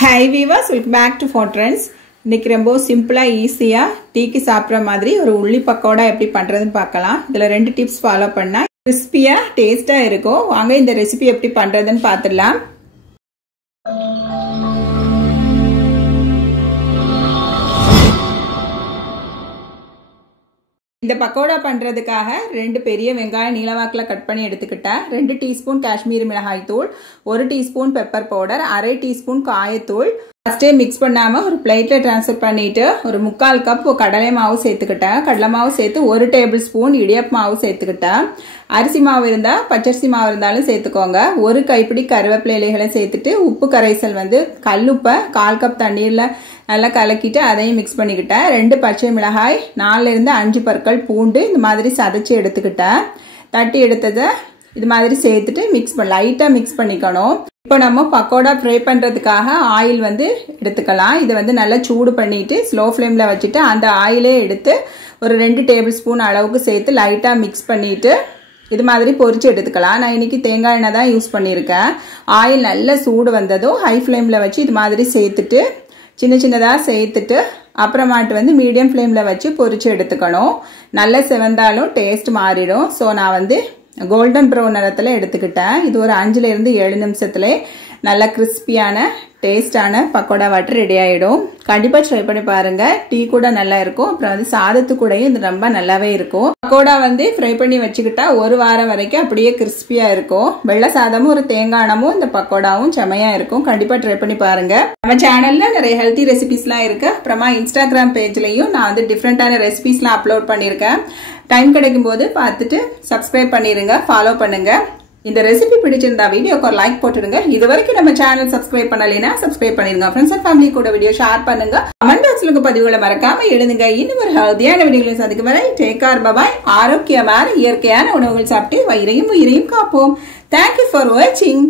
Hi viewers, welcome back to Food Trends. இன்னைக்கு ரொம்ப சிம்பிளா ஈஸியா டீக்கு சாப்பிடுற மாதிரி ஒரு உள்ளி பக்கோடா எப்படி பண்றதுன்னு பார்க்கலாம். இதுல ரெண்டு டிப்ஸ் ஃபாலோ பண்ணா கிறிஸ்பியா டேஸ்டா இருக்கும். வாங்க இந்த ரெசிபி எப்படி பண்றதுன்னு பார்த்துடலாம். இந்த பக்கோடா பண்றதுக்காக ரெண்டு பெரிய வெங்காயம் நீளவாக்குல கட் பண்ணி எடுத்துக்கிட்டேன். 2 டீஸ்பூன் காஷ்மீரி மிளகாய் தூள், 1 டீஸ்பூன் பெப்பர் பவுடர், 1/2 டீஸ்பூன் காயத்தூள். ஃபர்ஸ்டே மிக்ஸ் பண்ணாம ஒரு பிளேட்ல ட்ரான்ஸ்ஃபர் பண்ணிட்டு ஒரு 1/4 கப் கடலை மாவு சேர்த்துக்கிட்டேன். கடலை மாவு சேர்த்து 1 டேபிள் ஸ்பூன் இடியாப்ப மாவு சேர்த்துக்கிட்டேன். அரிசி மாவு இருந்தா பச்சரிசி மாவு இருந்தாலும் சேர்த்துக்கோங்க. 1 கைப்பிடி கருவேப்பிலை இலைகளை சேர்த்துட்டு உப்பு கரைசல் கல்லுப்பை 1/4 கப் தண்ணீர்ல நல்லா கலக்கிட்டு அதையும் மிக்ஸ் பண்ணிக்கிட்டேன். 2 பச்சை மிளகாய், 4 இருந்து 5 பற்கள் பூண்டு இந்த மாதிரி சதைச்சு எடுத்துக்கிட்டேன். தட்டி எடுத்ததை இது மாதிரி சேர்த்துட்டு லைட்டா மிக்ஸ் பண்ணிக்கணும். இப்போ நம்ம பக்கோடா ஃப்ரை பண்றதுக்காக ஆயில் எடுத்துக்கலாம். இது நல்லா சூடு பண்ணிட்டு ஸ்லோ ஃப்ளேம்ல வச்சுட்டு அந்த ஆயிலே எடுத்து ஒரு 2 டேபிள் ஸ்பூன் அளவுக்கு சேர்த்து லைட்டா மிக்ஸ் பண்ணிட்டு இது மாதிரி பொரிச்சு எடுத்துக்கலாம். நான் இன்னைக்கு தேங்காய் எண்ணெய் தான் யூஸ் பண்ணியிருக்கேன். ஆயில் நல்லா சூடு வந்ததும் ஹை ஃப்ளேம்ல வச்சு இது மாதிரி சேர்த்துட்டு சின்ன சின்னதாக சேர்த்துட்டு அப்புறமாட்டு மீடியம் ஃப்ளேமில் வச்சு பொரிச்சு எடுத்துக்கணும். நல்லா செவந்தாலும் டேஸ்ட் மாறிடும். ஸோ நான் கோல்டன் ப்ரௌன் நிறத்தில் எடுத்துக்கிட்டேன். இது ஒரு 5 இருந்து 7 நிமிஷத்துல நல்ல கிறிஸ்பியான டேஸ்டான பக்கோடா வாட்டர் ரெடி ஆகிடும். கண்டிப்பாக ட்ரை பண்ணி பாருங்க. டீ கூட நல்லா இருக்கும். அப்புறம் சாதத்து கூடயும் இது ரொம்ப நல்லாவே இருக்கும். பக்கோடா ஃப்ரை பண்ணி வச்சுக்கிட்டா ஒரு வாரம் வரைக்கும் அப்படியே கிறிஸ்பியா இருக்கும். வெள்ளை சாதமும் ஒரு தேங்காயமும் இந்த பக்கோடாவும் செமையா இருக்கும். கண்டிப்பா ட்ரை பண்ணி பாருங்க. நம்ம சேனல்ல நிறைய ஹெல்த்தி ரெசிபிஸ்லாம் இருக்கு. அப்புறமா இன்ஸ்டாகிராம் பேஜ்லயும் நான் டிஃப்ரெண்டான ரெசிபிஸ்லாம் அப்லோட் பண்ணியிருக்கேன். டைம் கிடைக்கும் போது பார்த்துட்டு சப்ஸ்கிரைப் பண்ணிருங்க, ஃபாலோ பண்ணுங்க. இந்த ரெசிபி பிடிச்சிருந்தா வீடியோக்கு ஒரு லைக் போட்டுடுங்க. இது வரைக்கும் நம்ம சேனல் சப்ஸ்கிரைப் பண்ணலைன்னா சப்ஸ்கிரைப் பண்ணிருங்க. ஃப்ரெண்ட்ஸ் அண்ட் ஃபேமிலி கூட வீடியோ ஷேர் பண்ணுங்க. கமெண்ட் பாக்ஸ்ல பதிவுகளை மறக்காம எழுதுங்க. இன்னும் ஒரு ஹெல்தியான வீடியோகளை சந்திக்கும் வரை டேக் கேர், பை பை. ஆரோக்கியமான இயற்கையான உணவுகள் சாப்பிட்டு வயிறையும் உயிரையும் காப்போம். தேங்க்யூ ஃபார் வாட்சிங்.